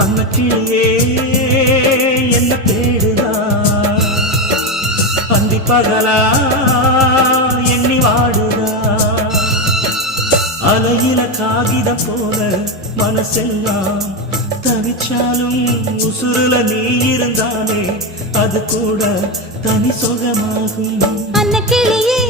அன்னக்கிளியே என்ன தேடுதா அந்தி பகலா எண்ணி வாடுதா அலையில காகிதம் போல மனசெல்லாம் தவிச்சாலும் உசுருல நீ இருந்தானே அது கூட தனி சுகமாகும் அன்னக்கிளியே